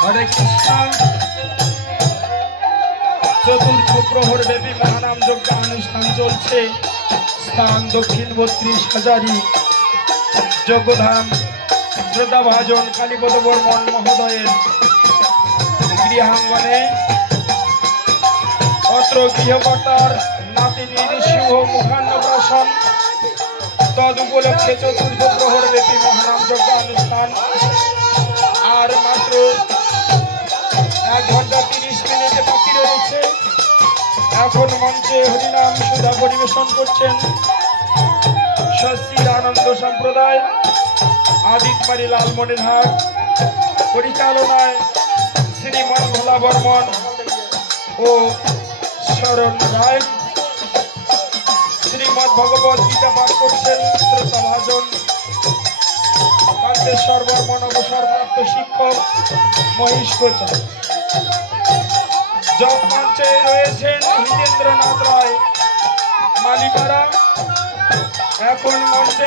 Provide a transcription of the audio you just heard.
হরে কৃষ্ণ। চতুর্থ প্রহর ব্যাপী মহানাম যজ্ঞ অনুষ্ঠান চলছে। স্থান দক্ষিণ 32,000 যজ্ঞধাম শ্রদ্ধাভাজন কালীপদ বর্মন মহোদয়ের গৃহাঙ্গনে। অত্র গৃহকর্তার নাতিনীর শুভ মুখান্নপ্রাশন। তদ উপলক্ষে চতুর্থ প্রহর ব্যাপী মহানাম যজ্ঞ অনুষ্ঠান আর মাত্র 1 ঘন্টা 30 মিনিট বাকি রয়েছে। এখন মঞ্চে হরিনাম সুধা পরিবেশন করছেন স্বস্তির আনন্দ সম্প্রদায়, আদিতমারি লালমনিরহাট। পরিচালনায় শ্রীমান ভোলা বর্মন ও শরণ রায়। শ্রীমদ্ ভগবত গীতা পাঠ করছেন শ্রদ্ধাভাজন কান্তেশ্বর বর্মন অবসরপ্রাপ্ত শিক্ষক মহেশ কোচা। জব মঞ্চে রয়েছেন হিতেন্দ্রনাথ রায় মালিপাড়া। এখন মঞ্চে